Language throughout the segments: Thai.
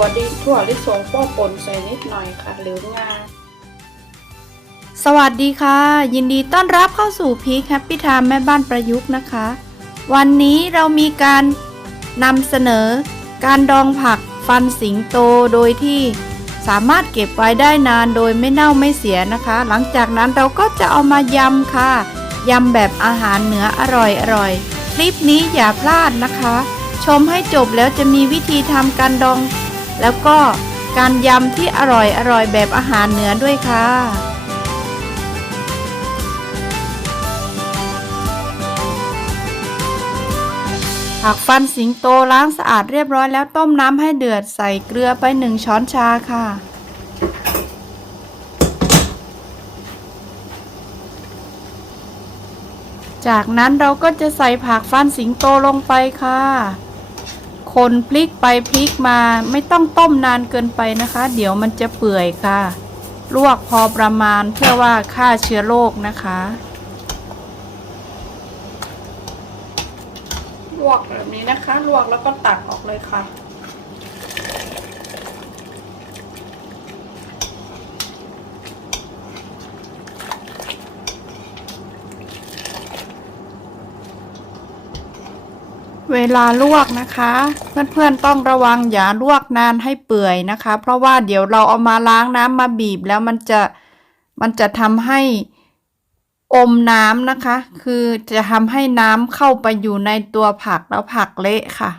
ถั่วดีถั่วลิสงป้อป่นใส่นิดหน่อยค่ะหรืองาสวัสดีค่ะ ยินดีต้อนรับเข้าสู่พีคแฮปปี้ไทม์แม่บ้านประยุกต์นะคะ วันนี้เรามีการนำเสนอการดองผักฟันสิงโตโดยที่สามารถเก็บไว้ได้นานโดยไม่เน่าไม่เสียนะคะ หลังจากนั้นเราก็จะเอามายำค่ะยำแบบอาหารเหนืออร่อยอร่อยคลิปนี้อย่าพลาดนะคะ ชมให้จบแล้วจะมีวิธีทำการดอง แล้วก็การยำที่อร่อยอร่อยแบบอาหารเหนือด้วยค่ะผักฟันสิงโตล้างสะอาดเรียบร้อยแล้วต้มน้ำให้เดือดใส่เกลือไปหนึ่งช้อนชาค่ะจากนั้นเราก็จะใส่ผักฟันสิงโตลงไปค่ะ คนพลิกไปพลิกมาไม่ต้องต้มนานเกินไปนะคะ เดี๋ยวมันจะเปื่อยค่ะ ลวกพอประมาณเพื่อว่าฆ่าเชื้อโรคนะคะลวกแบบนี้นะคะ ลวกแล้วก็ตักออกเลยค่ะ เวลาลวกนะคะ เพื่อนๆต้องระวังอย่าลวกนานให้เปื่อยนะคะ เพราะว่าเดี๋ยวเราเอามาล้างน้ำมาบีบแล้วมันจะมันจะทำให้อมน้ำนะคะ คือจะทำให้น้ำเข้าไปอยู่ในตัวผักแล้วผักเละค่ะ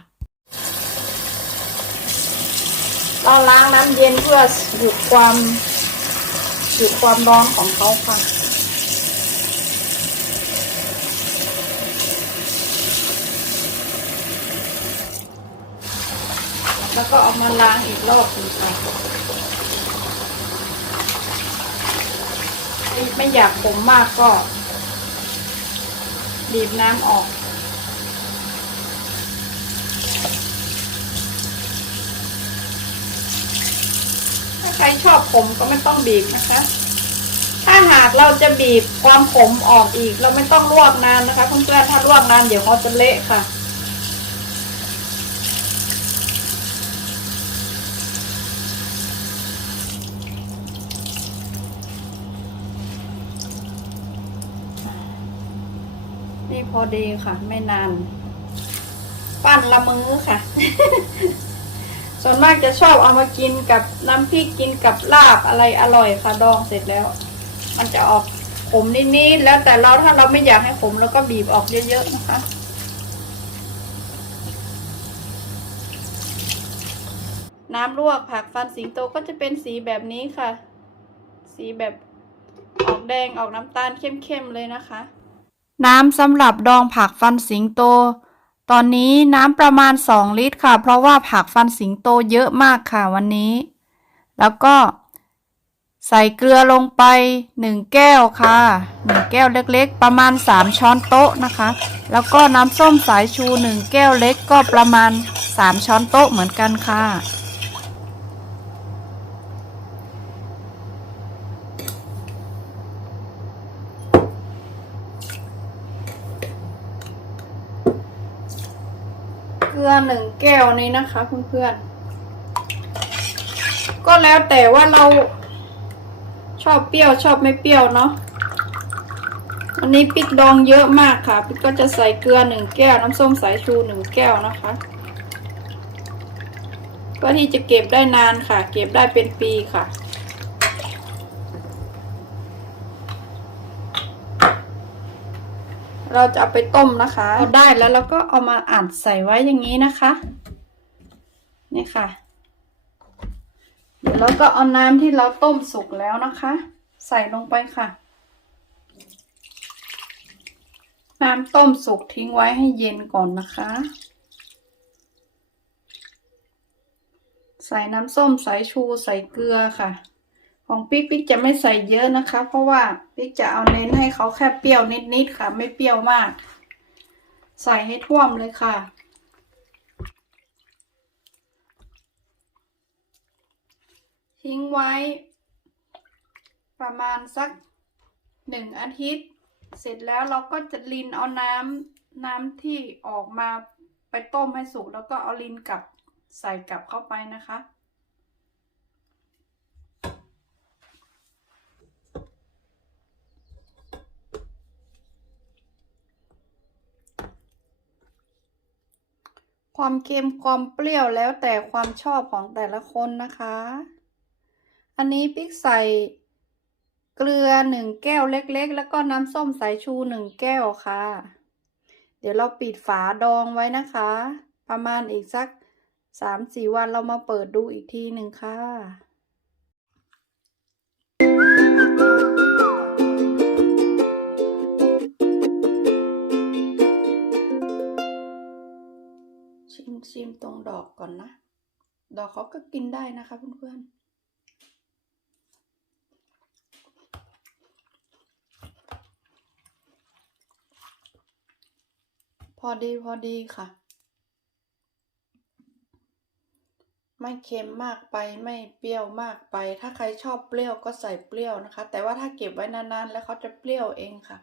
เราล้างน้ำเย็นเพื่อหยุดความหยุดความร้อนของเขาค่ะ แล้วก็เอามาล้างอีกรอบหนึงค่ะไม่ไม่อยากขมมากก็บีบน้ำออก ถ้าใครชอบขมก็ไม่ต้องบีบนะคะ ถ้าหากเราจะบีบความขมออกอีก เราไม่ต้องลวกนานนะคะเพื่อนๆถ้าลวกนานเดี๋ยวเขาจะเละค่ะ พอดีค่ะ ไม่นาน ปั้นละมือค่ะ ส่วนมากจะชอบเอามากินกับน้ำพริกกินกับลาบอะไรอร่อยค่ะดองเสร็จแล้ว มันจะออกขมนิดๆแล้วแต่เราถ้าเราไม่อยากให้ขมเราก็บีบออกเยอะๆนะคะน้ำลวกผักฟันสิงโตก็จะเป็นสีแบบนี้ค่ะ สีแบบออกแดงออกน้ำตาลเข้มๆเลยนะคะ น้ำสำหรับดองผักฟันสิงโต ตอนนี้น้ำประมาณ 2 ลิตรค่ะ เพราะว่าผักฟันสิงโตเยอะมากค่ะวันนี้ แล้วก็ใส่เกลือลงไป 1 แก้วค่ะ 1 แก้วเล็กๆ ประมาณ 3 ช้อนโต๊ะนะคะ แล้วก็น้ำส้มสายชู 1 แก้วเล็กก็ประมาณ 3 ช้อนโต๊ะเหมือนกันค่ะ ลือหนึ่งแก้วนี้นะคะ เพื่อนๆ ก็แล้วแต่ว่าเราชอบเปรี้ยวชอบไม่เปรี้ยวเนาะอันนี้พริกดองเยอะมากค่ะพริกก็จะใส่เกลือหนึ่งแก้วน้ำส้มสายชูหนึ่งแก้วนะคะเพื่อที่จะเก็บได้นานค่ะ เก็บได้เป็นปีค่ะ เราจะเอาไปต้มนะคะพอได้แล้วเราก็เอามาอัดใส่ไว้อย่างนี้นะคะ นี่ค่ะ เดี๋ยวเราก็เอาน้ำที่เราต้มสุกแล้วนะคะ ใส่ลงไปค่ะ น้ำต้มสุกทิ้งไว้ให้เย็นก่อนนะคะ ใส่น้ำส้มสายชูใส่เกลือค่ะ ของปิ๊กปิ๊กจะไม่ใส่เยอะนะคะ เพราะว่าปิ๊กจะเอาเน้นให้เขาแค่เปรี้ยวนิดๆค่ะ ไม่เปรี้ยวมาก ใส่ให้ท่วมเลยค่ะทิ้งไว้ ประมาณสักหนึ่งอาทิตย์ เสร็จแล้วเราก็จะลินเอาน้ำน้ำที่ออกมาไปต้มให้สุกแล้วก็เอาลินกลับใส่กลับเข้าไปนะคะ ความเค็มความเปรี้ยวแล้วแต่ความชอบของแต่ละคนนะคะ อันนี้ปิ๊กใส่เกลือหนึ่งแก้วเล็กๆ แล้วก็น้ำส้มสายชูหนึ่งแก้วค่ะ เดี๋ยวเราปิดฝาดองไว้นะคะ ประมาณอีกสักสามสี่วันเรามาเปิดดูอีกทีหนึ่งค่ะ ชิมชิมตรงดอกก่อนนะ ดอกเขาก็กินได้นะคะเพื่อนๆพอดีพอดีค่ะ ไม่เค็มมากไปไม่เปรี้ยวมากไป ถ้าใครชอบเปรี้ยวก็ใส่เปรี้ยวนะคะ แต่ว่าถ้าเก็บไว้นานๆ แล้วเขาจะเปรี้ยวเองค่ะ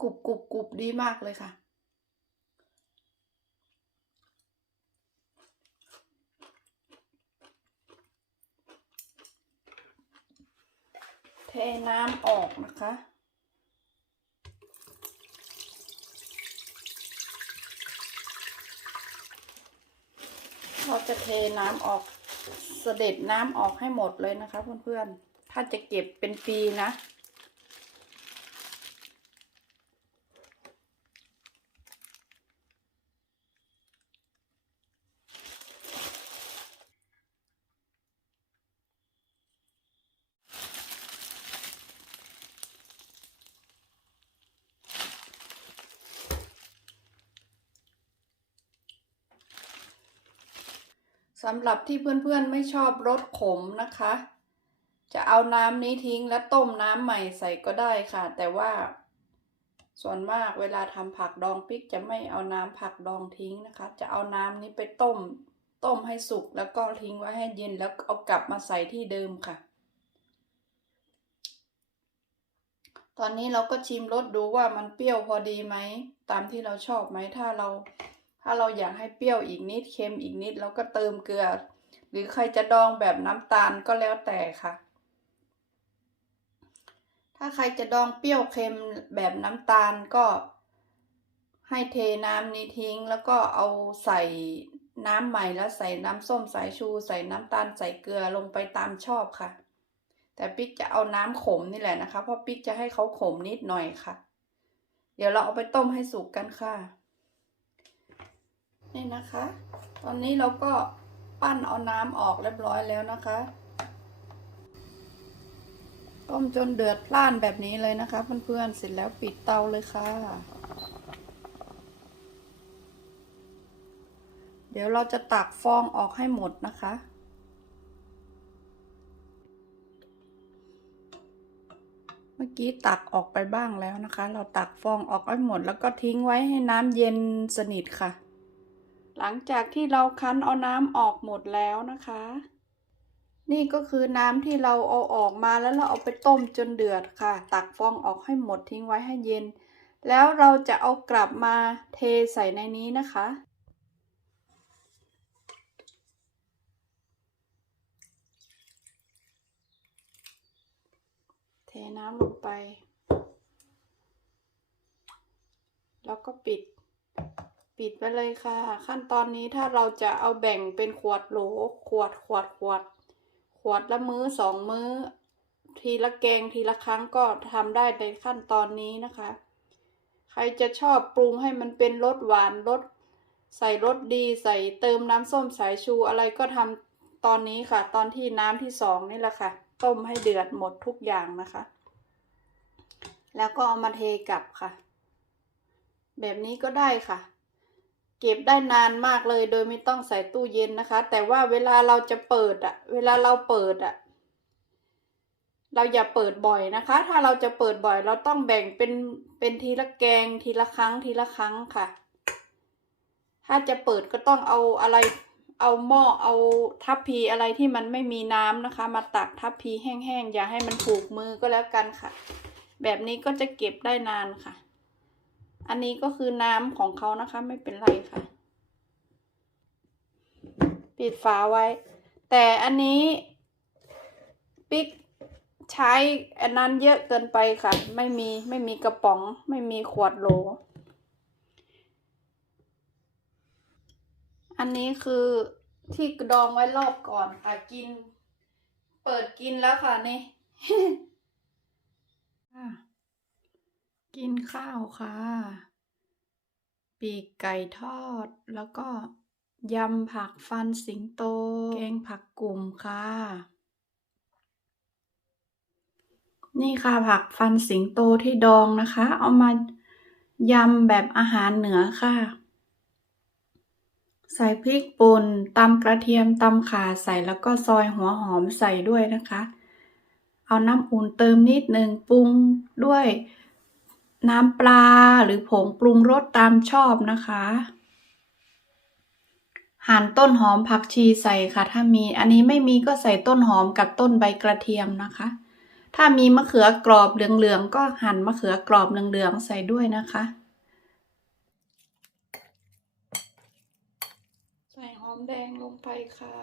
กรุบกรุบกรุบดีมากเลยค่ะ เทน้ำออกนะคะเราจะเทน้ำออกเสด็จน้ำออกให้หมดเลยนะคะเพื่อนๆ ถ้าจะเก็บเป็นปีนะ สำหรับที่เพื่อนๆไม่ชอบรสขมนะคะ จะเอาน้ำนี้ทิ้งแล้วต้มน้ำใหม่ใส่ก็ได้ค่ะ แต่ว่า ส่วนมากเวลาทำผักดองพริกจะไม่เอาน้ำผักดองทิ้งนะคะ จะเอาน้ำนี้ไปต้ม ต้มให้สุกแล้วก็ทิ้งไว้ให้เย็นแล้วเอากลับมาใส่ที่เดิมค่ะ ตอนนี้เราก็ชิมรสดูว่ามันเปรี้ยวพอดีไหม ตามที่เราชอบไหมถ้าเรา ถ้าเราอยากให้เปรี้ยวอีกนิดเค็มอีกนิดเราก็เติมเกลือ หรือใครจะดองแบบน้ำตาลก็แล้วแต่ค่ะ ถ้าใครจะดองเปรี้ยวเค็มแบบน้ำตาลก็ให้เทน้ำนี้ทิ้ง แล้วก็เอาใส่น้ำใหม่แล้วใส่น้ำส้มสายชู ใส่น้ำตาลใส่เกลือลงไปตามชอบค่ะ แต่ปิ๊กจะเอาน้ำขมนี่แหละนะคะ เพราะปิ๊กจะให้เขาขมนิดหน่อยค่ะ เดี๋ยวเราเอาไปต้มให้สุกกันค่ะ นี่นะคะ ตอนนี้เราก็ปั้นเอาน้ำออกเรียบร้อยแล้วนะคะ ต้มจนเดือดพล่านแบบนี้เลยนะคะ เพื่อนๆเสร็จแล้วปิดเตาเลยค่ะ เดี๋ยวเราจะตักฟองออกให้หมดนะคะเมื่อกี้ตักออกไปบ้างแล้วนะคะ เราตักฟองออกให้หมด แล้วก็ทิ้งไว้ให้น้ำเย็นสนิทค่ะ หลังจากที่เราคั้นเอาน้ำออกหมดแล้วนะคะ นี่ก็คือน้ำที่เราเอาออกมาแล้วเราเอาไปต้มจนเดือดค่ะ ตักฟองออกให้หมดทิ้งไว้ให้เย็น แล้วเราจะเอากลับมาเทใส่ในนี้นะคะ เทน้ำลงไป แล้วก็ปิด ปิดไปเลยค่ะ ขั้นตอนนี้ถ้าเราจะเอาแบ่งเป็นขวดโหล ขวดขวดขวด ขวดละมื้อสองมื้อ ทีละแกงทีละครั้งก็ทำได้ในขั้นตอนนี้นะคะ ใครจะชอบปรุงให้มันเป็นรสหวานรสใส่รสดีใส่เติมน้ำส้มสายชูอะไรก็ทำตอนนี้ค่ะ ตอนที่น้ำที่สองนี่แหละค่ะ ต้มให้เดือดหมดทุกอย่างนะคะ แล้วก็เอามาเทกลับค่ะ แบบนี้ก็ได้ค่ะ เก็บได้นานมากเลย โดยไม่ต้องใส่ตู้เย็นนะคะ แต่ว่าเวลาเราจะเปิดอะเวลาเราเปิดอะเราอย่าเปิดบ่อยนะคะ ถ้าเราจะเปิดบ่อยเราต้องแบ่งเป็นเป็นทีละแกงทีละครั้งทีละครั้งค่ะ ถ้าจะเปิดก็ต้องเอาอะไร เอาหม้อเอาทัพพีอะไรที่มันไม่มีน้ำนะคะ มาตักทัพพีแห้งๆอย่าให้มันผูกมือก็แล้วกันค่ะ แบบนี้ก็จะเก็บได้นานค่ะ อันนี้ก็คือน้ำของเขานะคะ ไม่เป็นไรค่ะ ปิดฝาไว้ แต่อันนี้ปิ๊กใช้อันนั้นเยอะเกินไปค่ะ ไม่มีไม่มีกระป๋อง ไม่มีขวดโหล อันนี้คือที่ดองไว้รอบก่อนค่ะกิน เปิดกินแล้วค่ะนี่ อะ กินข้าวค่ะ ปีกไก่ทอด แล้วก็ยำผักฟันสิงโต แกงผักกลุ่มค่ะ นี่ค่ะผักฟันสิงโตที่ดองนะคะ เอามายำแบบอาหารเหนือค่ะ ใส่พริกป่นตำกระเทียมตำข่าใส่แล้วก็ซอยหัวหอมใส่ด้วยนะคะ เอาน้ำอุ่นเติมนิดหนึ่งปรุงด้วย น้ำปลาหรือผงปรุงรสตามชอบนะคะ หั่นต้นหอมผักชีใส่ค่ะ ถ้ามี อันนี้ไม่มีก็ใส่ต้นหอมกับต้นใบกระเทียมนะคะ ถ้ามีมะเขือกรอบเหลืองๆก็หั่นมะเขือกรอบเหลืองๆใส่ด้วยนะคะใส่หอมแดงลงไปค่ะ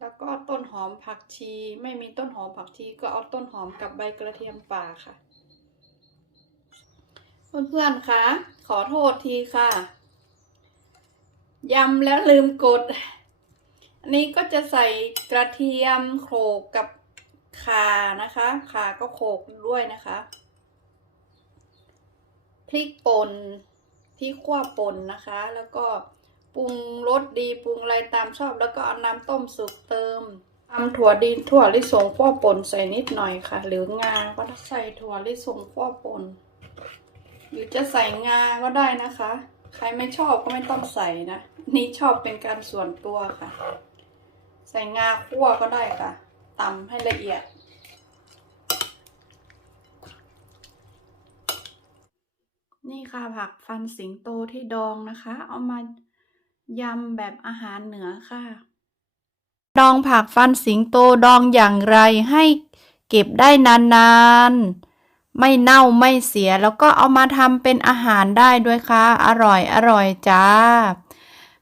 แล้วก็ต้นหอมผักชี ไม่มีต้นหอมผักชีก็เอาต้นหอมกับใบกระเทียมป่าค่ะ เพื่อนๆคะขอโทษทีค่ะ ยำแล้วลืมกด อันนี้ก็จะใส่กระเทียมโขลกกับข่านะคะข่าก็โขลกด้วยนะคะพริกป่นพริกขั่วป่นนะคะ แล้วก็ ปรุงรสดีปรุงอะไรตามชอบ แล้วก็เอาน้ำต้มสุกเติมทำถั่วดินถั่วลิสงขั่วป่นใส่นิดหน่อยค่ะ หรืองาก็ใส่ถั่วลิสงขั่วป่นหรือจะใส่งาก็ได้นะคะ ใครไม่ชอบก็ไม่ต้องใส่นะ นี่ชอบเป็นการส่วนตัวค่ะ ใส่งาคั่วก็ได้ค่ะตำให้ละเอียดนี่ค่ะผักฟันสิงโตที่ดองนะคะ เอามา ยำแบบอาหารเหนือค่ะ ดองผักฟันสิงโตดองอย่างไรให้เก็บได้นานๆ ไม่เน่าไม่เสียแล้วก็เอามาทำเป็นอาหารได้ด้วยค่ะ อร่อยอร่อยจ้า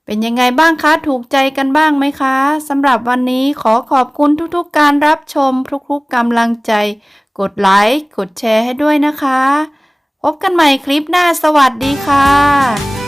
เป็นยังไงบ้างคะ ถูกใจกันบ้างไหมคะสำหรับวันนี้ขอขอบคุณทุกๆการรับชม ทุกๆกำลังใจ กดไลค์กดแชร์ให้ด้วยนะคะ พบกันใหม่คลิปหน้าสวัสดีค่ะ